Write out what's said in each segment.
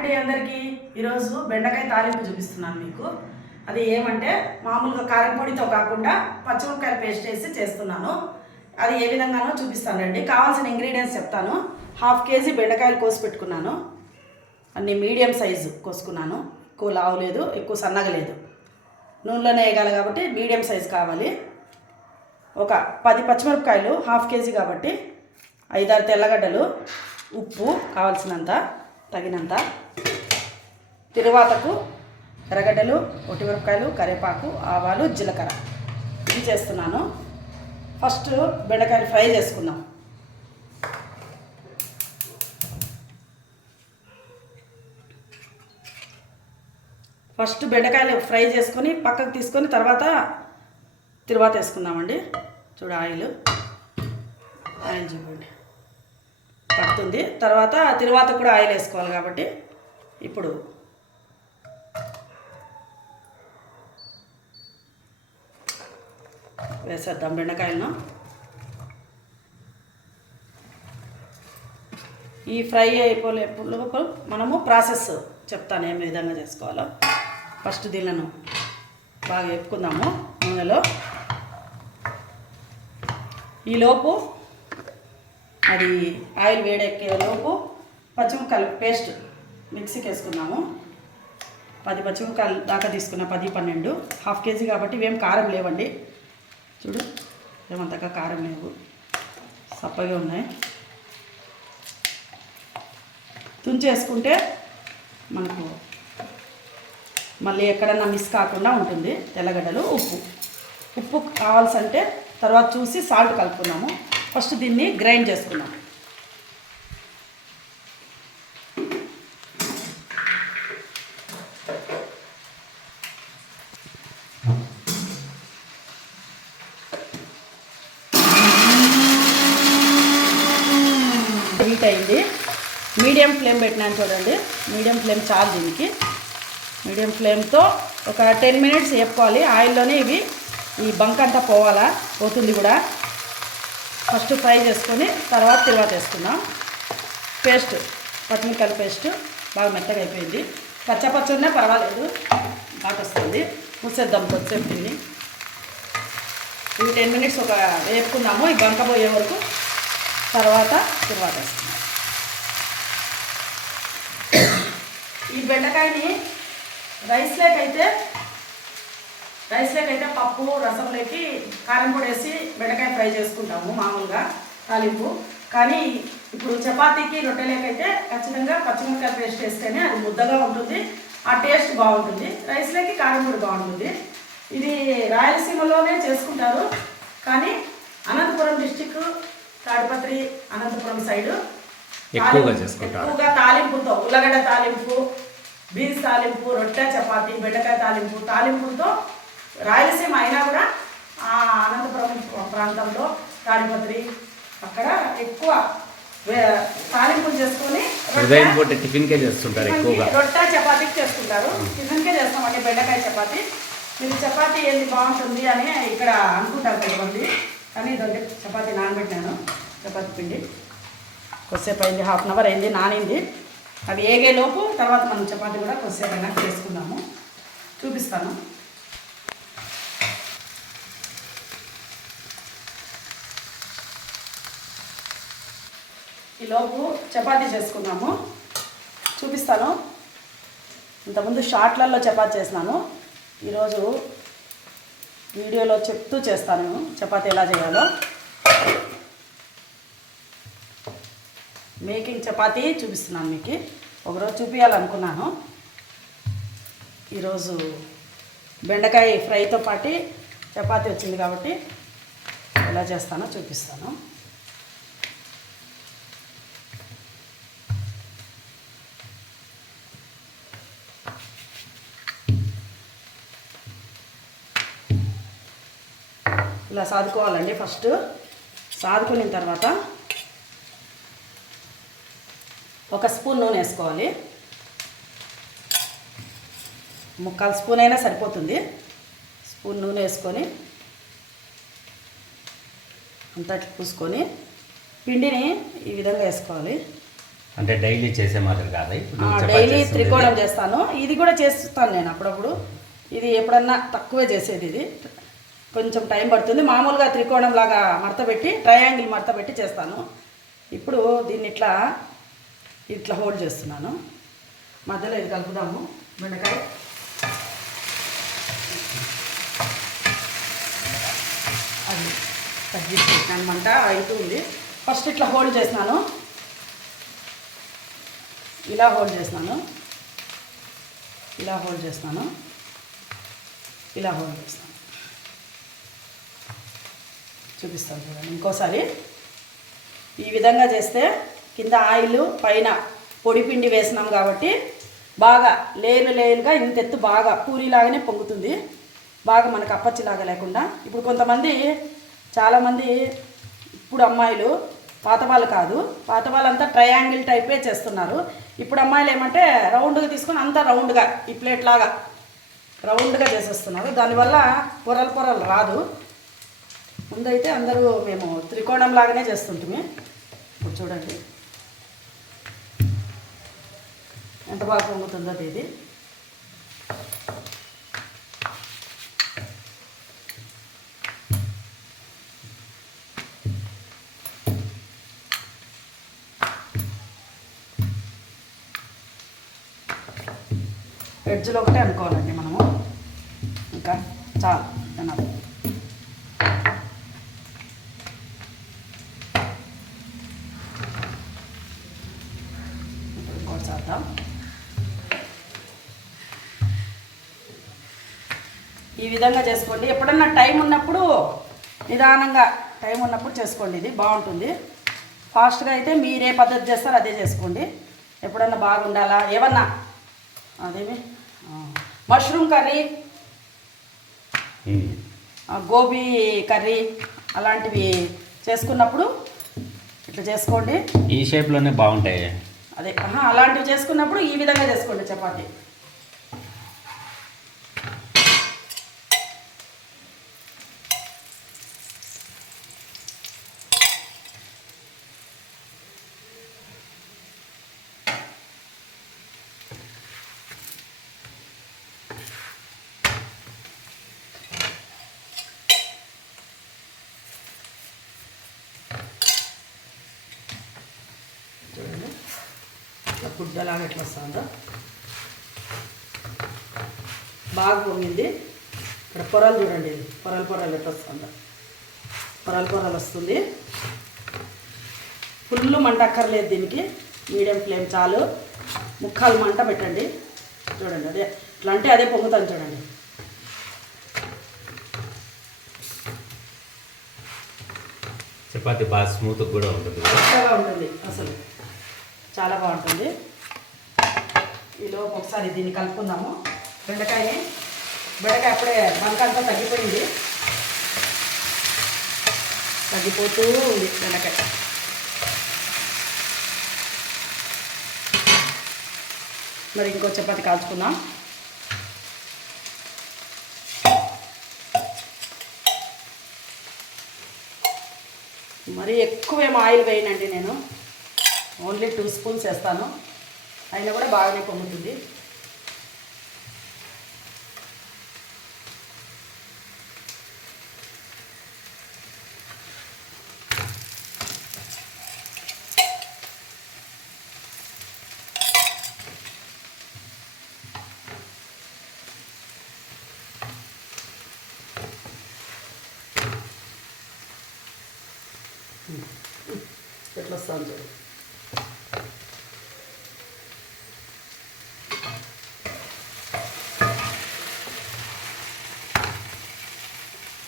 అండి అందరికీ ఈరోజు బెండకాయ తాలింపు చూపిస్తున్నాను మీకు. అది ఏమంటే మామూలుగా కారం పొడితో కాకుండా పచ్చిమిరపకాయల పేస్ట్ వేసి చేస్తున్నాను. అది ఏ విధంగానో చూపిస్తానండి. కావాల్సిన ఇంగ్రీడియంట్స్ చెప్తాను. 1/2 కేజీ బెండకాయలు కోసి పెట్టుకున్నాను. అన్ని మీడియం సైజు కోసుకున్నాను. ఎక్కువ లావు లేదు, ఎక్కువ సన్నగా లేదు. నూనెలోనే వేయగాలి కాబట్టి మీడియం సైజు కావాలి. ఒక 10 పచ్చిమిరపకాయలు, 1/2 కేజీ కాబట్టి 5-6 తెల్లగడ్డలు, ఉప్పు కావాల్సినంత తగినంత, తిరువాతకు ఎర్రగడ్డలు, ఒట్టిమిరపకాయలు, కరివేపాకు, ఆవాలు, జీలకర్ర ఇది చేస్తున్నాను. ఫస్ట్ బెండకాయలు ఫ్రై చేసుకుందాం. ఫస్ట్ బెండకాయలు ఫ్రై చేసుకొని పక్కకు తీసుకొని తర్వాత తిరువాత వేసుకుందామండి. చూడు ఆయిల్ చూడండి పడుతుంది. తర్వాత తిరువాత కూడా ఆయిల్ వేసుకోవాలి కాబట్టి ఇప్పుడు వేసేద్దాం బెండకాయలను. ఈ ఫ్రై అయిపోలేపు మనము ప్రాసెస్ చెప్తాను ఏ విధంగా చేసుకోవాలో. ఫస్ట్ దీళ్ళను బాగా వేపుకుందాము నూనెలో. ఈలోపు అది ఆయిల్ వేడెక్కేలోపు పచ్చిమిరపకాయలు పేస్ట్ మిక్సీకి వేసుకున్నాము. 10 పచ్చిమిరపకాయలు దాకా తీసుకున్నా, 10-12. 1/2 కేజీ కాబట్టి ఇవేం కారం లేవండి. చూడు ఏమంతగా కారం లేవు, సప్పగా ఉన్నాయి. తుంచేసుకుంటే మనకు మళ్ళీ ఎక్కడన్నా మిస్ కాకుండా ఉంటుంది. తెల్లగడ్డలు, ఉప్పు కావాల్సంటే తర్వాత చూసి సాల్ట్ కలుపుకున్నాము. ఫస్ట్ దీన్ని గ్రైండ్ చేసుకున్నాము. హీట్ అయింది. మీడియం ఫ్లేమ్ పెట్టినాను చూడండి. మీడియం ఫ్లేమ్ చాలు దీనికి. మీడియం ఫ్లేమ్తో ఒక 10 మినిట్స్ వేపుకోవాలి. ఆయిల్లోనే ఇవి ఈ బంక్ అంతా పోతుంది కూడా. ఫస్ట్ ఫ్రై చేసుకొని తర్వాత వేసుకుందాం. పేస్ట్ పచ్చిమిరపకాయల పేస్ట్ బాగా మెత్తగా అయిపోయింది. పచ్చనే పర్వాలేదు, బాగా వస్తుంది. మూసేద్దాం కొద్దిసేపు దీన్ని. ఇవి 10 మినిట్స్ ఒక వేపుకుందాము ఈ బంక పోయే వరకు. తర్వాత వేసుకుందాం. ఈ బెండకాయని రైస్లోకైతే పప్పు రసంలోకి కారం పొడి వేసి బెండకాయ ఫ్రై చేసుకుంటాము మామూలుగా తాలింపు. కానీ ఇప్పుడు చపాతీకి రొట్టెలేకైతే ఖచ్చితంగా పచ్చిమిరపకాయ పేస్ట్ వేస్తేనే అది ముద్దగా ఉంటుంది, ఆ టేస్ట్ బాగుంటుంది. రైస్లోకి కారం పొడి బాగుంటుంది. ఇది రాయలసీమలోనే చేసుకుంటారు, కానీ అనంతపురం డిస్టిక్, తాడిపత్రి, అనంతపురం సైడు ఎక్కువగా తాలింపుతో, ఉల్లగడ్డ తాలింపు, బీన్స్ తాలింపు, రొట్టె చపాతీ, బెండకాయ తాలింపులతో రాయలసీమ అయినా కూడా ఆ అనంతపురం ప్రాంతంలో, తాడిపత్రి అక్కడ ఎక్కువ తాలింపులు చేసుకొని టిఫిన్కే చేస్తుంటారు. ఎక్కువగా రొట్టె చపాతీకి చేసుకుంటారు. టిఫిన్కే చేస్తామండి బెండకాయ చపాతీ. మీరు చపాతీ ఏంది బాగుంటుంది అని ఇక్కడ అనుకుంటారు కొంతమంది. కానీ ఇదంటే చపాతీ నానబెట్టినాను. చపాతీ పిండి కొద్దిసేపు అయింది, 1/2 అవర్ అయింది, నానింది. అవి ఏగేలోపు తర్వాత మనం చపాతీ కూడా కొద్దిసేపు అయినా చేసుకుందాము. చూపిస్తాను. ఈలోపు చపాతీ చేసుకున్నాము. చూపిస్తాను. ఇంతకుముందు షార్ట్లలో చపాతీ చేసినాను. ఈరోజు వీడియోలో చెప్తూ చేస్తాను చపాతీ ఎలా చేయాలో. మేకింగ్ చపాతీ చూపిస్తున్నాను మీకు. ఒకరోజు చూపించాలనుకున్నాను. ఈరోజు బెండకాయ ఫ్రైతో పాటు చపాతీ వచ్చింది కాబట్టి ఎలా చేస్తానో చూపిస్తాను. ఇలా సాదుకోవాలండి. ఫస్ట్ సాదుకున్న తర్వాత 1 స్పూన్ నూనె వేసుకోవాలి. 1/4 స్పూన్ అయినా సరిపోతుంది. స్పూన్ నూనె వేసుకొని అంతా పూసుకొని పిండిని ఈ విధంగా వేసుకోవాలి. అంటే డైలీ చేసే మాదిరి కాదా ఇప్పుడు చపాతీ డైలీ చేస్తుండేది? త్రికోణం చేస్తాను. ఇది కూడా చేస్తాను నేను అప్పుడప్పుడు. ఇది ఎప్పుడన్నా తక్కువే చేసేది. ఇది కొంచెం టైం పడుతుంది. మామూలుగా త్రికోణం లాగా మడత పెట్టి ట్రయాంగిల్ మడత పెట్టి చేస్తాను. ఇప్పుడు దీన్ని ఇట్లా ఇట్లా హోల్డ్ చేస్తున్నాను. మధ్యలో ఇది కలుపుదాము. బెండకాయ అది తగ్గిస్తున్నాను, మంట అవుతుంది. ఫస్ట్ ఇట్లా హోల్డ్ చేస్తున్నాను, ఇలా హోల్డ్ చేస్తున్నాను, ఇలా హోల్డ్ చేస్తున్నాను, ఇలా హోల్డ్ చేస్తున్నాను. చూపిస్తాను చూడండి ఇంకోసారి. ఈ విధంగా చేస్తే కింద ఆయిల్ పైన పొడి పిండి వేసినాం కాబట్టి బాగా లేనుగా ఇంత ఎత్తు బాగా పూరిలాగానే పొంగుతుంది. బాగా మనకు అప్పచ్చిలాగా లేకుండా. ఇప్పుడు కొంతమంది చాలామంది ఇప్పుడు అమ్మాయిలు, పాత వాళ్ళు కాదు, పాత వాళ్ళంతా ట్రయాంగిల్ టైపే చేస్తున్నారు. ఇప్పుడు అమ్మాయిలు ఏమంటే రౌండ్గా తీసుకొని అంతా రౌండ్గా ఈ ప్లేట్ లాగా రౌండ్గా చేసేస్తున్నారు. దానివల్ల పొరలు రాదు. ముందైతే అందరూ మేము త్రికోణం లాగానే చేస్తుంటాము. ఇప్పుడు చూడండి ఎంత బాగా పొంగుతుందో ఇది. ఎడ్జ్లో ఒకటే అనుకోవాలండి మనము. ఇంకా చాలు తినాలి. ఇంకోటి చేద్దాం. ఈ విధంగా చేసుకోండి. ఎప్పుడన్నా టైం ఉన్నప్పుడు నిదానంగా టైం ఉన్నప్పుడు చేసుకోండి. ఇది బాగుంటుంది. ఫాస్ట్గా అయితే మీరే పద్ధతి చేస్తారో అదే చేసుకోండి. ఎప్పుడన్నా బాగుండాలా ఏమన్నా అదేమి మష్రూమ్ కర్రీ, గోబీ కర్రీ అలాంటివి చేసుకున్నప్పుడు ఇట్లా చేసుకోండి. ఈ షేప్లోనే బాగుంటాయి. అదే అలాంటివి చేసుకున్నప్పుడు ఈ విధంగా చేసుకోండి చపాతీ. చూడండి ఇట్లా గుడ్డలాగా ఎట్లా వస్తుందో బాగా పొంగింది. ఇక్కడ పొరలు చూడండి, ఇది పొరలు ఎట్లా వస్తుందో పొరలు వస్తుంది. ఫుల్ మంట అక్కర్లేదు దీనికి, మీడియం ఫ్లేమ్ చాలు. ముక్కాలు మంట పెట్టండి. చూడండి అదే ఇట్లా అంటే అదే పొంగుతాను చూడండి. చపాతీ బాగా స్మూత్ కూడా ఉంటుంది. చక్కగా ఉంటుంది, అసలు చాలా బాగుంటుంది. ఈలోపు ఒకసారి దీన్ని కలుపుకుందాము. బెండకాయ అప్పుడే బంకంతా తగ్గిపోయింది, తగ్గిపోతూ ఉంది బెండకాయ. మరి ఇంకో చపాతి కాల్చుకుందాం. మరి ఎక్కువేం ఆయిల్ వేయనండి నేను, ఓన్లీ 2 స్పూన్స్ వేస్తాను. అయినా కూడా బాగానే పొంగుతుంది. ఎట్లా వస్తాను చూడు.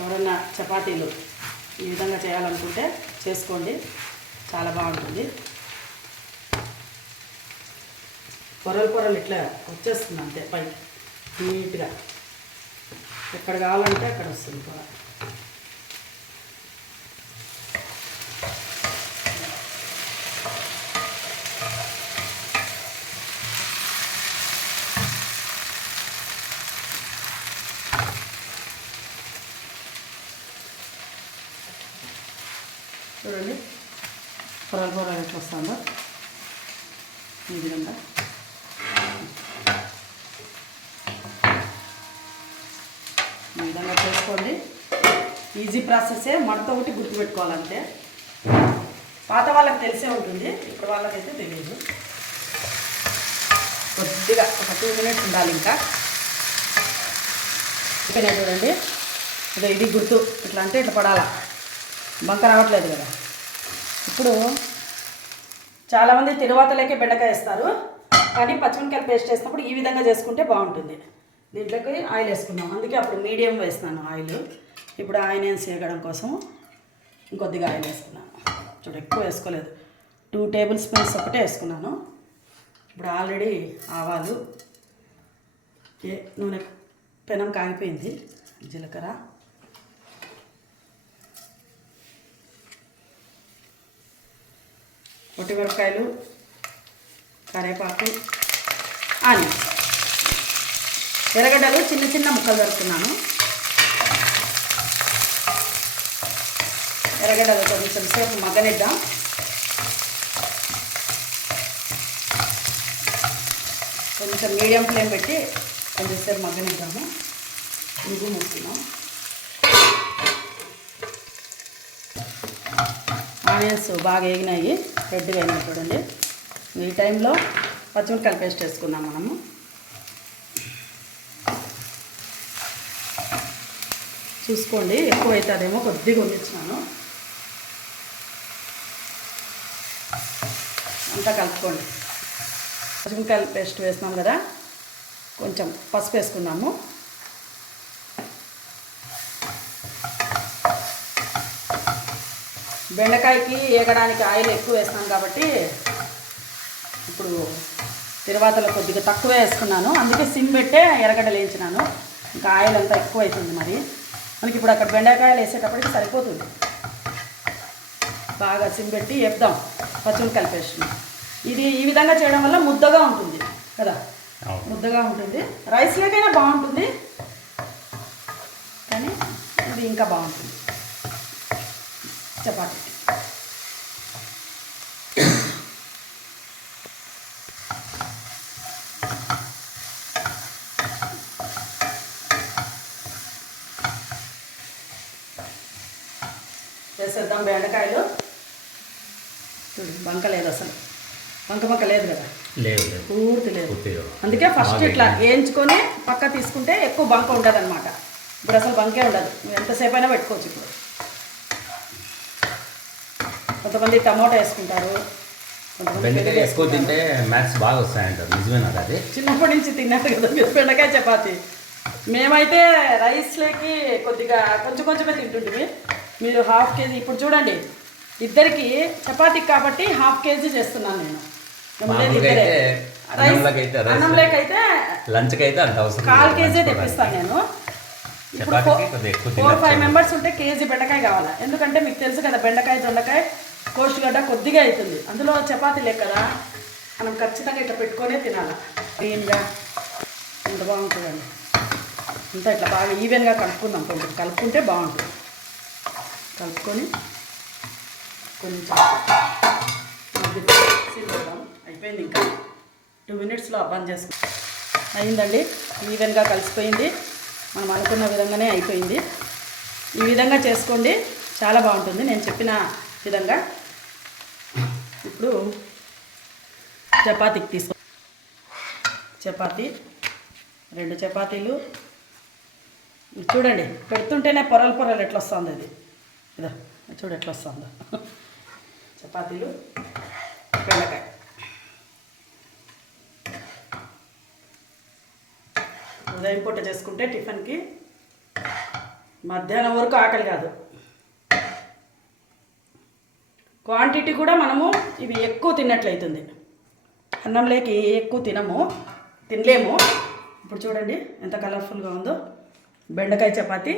ఎవరన్నా చపాతీలు ఈ విధంగా చేయాలనుకుంటే చేసుకోండి, చాలా బాగుంటుంది. పొరలు ఇట్లా వచ్చేస్తుంది అంతే, పై నీట్గా ఎక్కడ కావాలంటే అక్కడ వస్తుంది పొర. చూడండి పొరలు ఎట్లా వస్తుందో. ఈ విధంగా చేసుకోండి. ఈజీ ప్రాసెసే, మడత ఒకటి గుర్తుపెట్టుకోవాలంటే. పాత వాళ్ళకి తెలిసే ఉంటుంది, ఇప్పుడు వాళ్ళకైతే తెలియదు. కొద్దిగా ఒక 2 మినిట్స్ ఉండాలి. ఇంకా చూడండి, ఇది గుర్తు ఇట్లా అంటే ఇట్లా పడాలా, బంక రావట్లేదు కదా. ఇప్పుడు చాలామంది తిరువాతలోకే బెండకాయ వేస్తారు, కానీ పచ్చిమిరపకాయలు పేస్ట్ వేసినప్పుడు ఈ విధంగా చేసుకుంటే బాగుంటుంది. దీంట్లోకి ఆయిల్ వేసుకున్నాం, అందుకే అప్పుడు మీడియం వేస్తున్నాను ఆయిల్. ఇప్పుడు ఆనియన్స్ వేయడం కోసం ఇంకొద్దిగా ఆయిల్ వేసుకున్నాను. చూడు, ఎక్కువ వేసుకోలేదు, 2 టేబుల్ స్పూన్స్ ఒకటే వేసుకున్నాను. ఇప్పుడు ఆల్రెడీ ఆవాలు, నూనె పెనం కాగిపోయింది, జీలకర్ర, పొట్టిమిరపకాయలు, కరివేపాకు, ఆనియన్స్, ఎర్రగడ్డలు చిన్న చిన్న ముక్కలు దొరుకుతున్నాను. ఎర్రగడ్డలు కొంచెం సేపు మగ్గనిద్దాం. కొంచెం మీడియం ఫ్లేమ్ పెట్టి కొంచెం సేపు మగ్గనిద్దాము. ఇంగు మూస్తున్నాం. ఆనియన్స్ బాగా వేగినాయి, రెడ్గా అయినాయి చూడండి. ఈ టైంలో పచ్చిమిరపకాయలు పేస్ట్ వేసుకున్నాం మనము. చూసుకోండి, ఎక్కువ అవుతుందేమో, కొద్దిగా ఉండిచ్చినాను. అంతా కలుపుకోండి. పచ్చిమిరపకాయల పేస్ట్ వేస్తున్నాం కదా, కొంచెం పసుపు వేసుకున్నాము. బెండకాయకి వేగడానికి ఆయిల్ ఎక్కువ వేస్తాను కాబట్టి ఇప్పుడు తిరువాతలో కొద్దిగా తక్కువ వేసుకున్నాను, అందుకే సిమ్ పెట్టే ఎర్రగడ్డలు వేయించినాను. ఇంకా ఆయిల్ అంతా ఎక్కువ అవుతుంది, మరి మనకి ఇప్పుడు అక్కడ బెండకాయలు వేసేటప్పటికి సరిపోతుంది. బాగా సిమ్ పెట్టి వేపుదాం పచ్చిమిరపకాయల పేస్ట్. ఇది ఈ విధంగా చేయడం వల్ల ముద్దగా ఉంటుంది కదా, ముద్దగా ఉంటుంది. రైస్లోకైనా బాగుంటుంది, కానీ ఇది ఇంకా బాగుంటుంది చపాతీకి. వేసేద్దాం బెండకాయలు. చూడు, బంక లేదు అసలు, బంక లేదు కదా, లేదు, పూర్తి లేదు. అందుకే ఫస్ట్ ఇట్లా వేయించుకొని పక్క తీసుకుంటే ఎక్కువ బంక ఉండదు అనమాట. ఇప్పుడు అసలు బంకే ఉండదు, నువ్వు ఎంతసేపు అయినా పెట్టుకోవచ్చు. ఇప్పుడు కొంతమంది టమోటా వేసుకుంటారు, కొంతమంది ఎక్కువ తింటే మ్యాథ్స్ బాగా వస్తాయంటారు, నిజమేనా? అది చిన్నప్పటి నుంచి తిన్నారు కదా మీరు బెండకాయ చపాతి. మేమైతే రైస్లోకి కొద్దిగా కొంచెమే తింటుంటివి. మీరు హాఫ్ కేజీ, ఇప్పుడు చూడండి ఇద్దరికి చపాతీకి కాబట్టి హాఫ్ కేజీ చేస్తున్నాను నేను. అన్నంలోకి అయితే లంచ్కి అయితే అంత అవసరం, 1/4 కేజీ తెప్పిస్తాను నేను. ఇప్పుడు 4-5 మెంబర్స్ ఉంటే కేజీ బెండకాయ కావాలా, ఎందుకంటే మీకు తెలుసు కదా బెండకాయ దొండకాయ కోస్ట్ గడ్డ కొద్దిగా అవుతుంది. అందులో చపాతీ లేక కదా, మనం ఖచ్చితంగా ఇట్లా పెట్టుకొనే తినాలి. క్లీన్గా ఎంత బాగుంటుందండి. అంతా ఇట్లా బాగా ఈవెన్గా కలుపుకుందాం, కొంచెం కలుపుకుంటే బాగుంటుంది. కలుపుకొని కొంచెం అయిపోయింది. ఇంకా 2 మినిట్స్లో బంద్ చేసుకుంటాం. అయిందండి, ఈవెన్గా కలిసిపోయింది, మనం అనుకున్న విధంగానే అయిపోయింది. ఈ విధంగా చేసుకోండి, చాలా బాగుంటుంది నేను చెప్పిన విధంగా. ఇప్పుడు చపాతీకి తీసుకో, చపాతీ 2 చపాతీలు చూడండి, పెడుతుంటేనే పొరలు ఎట్లా వస్తుంది అది, ఇదా చూడు ఎట్లా వస్తుందో. చపాతీలు, బెండకాయ. ఉదయం పూట చేసుకుంటే టిఫిన్కి మధ్యాహ్నం వరకు ఆకలి కాదు. క్వాంటిటీ కూడా మనము ఇవి ఎక్కువ తిన్నట్లయితుంది. అన్నంలోకి ఎక్కువ తినలేము. ఇప్పుడు చూడండి ఎంత కలర్ఫుల్గా ఉందో. బెండకాయ చపాతీ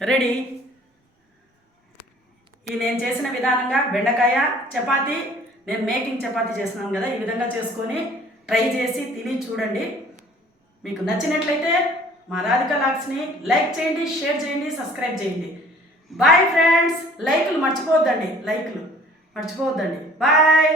రెడీ. ఈ నేను చేసిన విధానంగా బెండకాయ చపాతీ, నేను మేకింగ్ చపాతీ చేస్తున్నాను కదా, ఈ విధంగా చేసుకొని ట్రై చేసి తిని చూడండి. మీకు నచ్చినట్లయితే మా రాధికా లాగ్స్ని లైక్ చేయండి, షేర్ చేయండి, సబ్స్క్రైబ్ చేయండి. Bye friends. లైకులు మర్చిపోవద్దండి, బాయ్.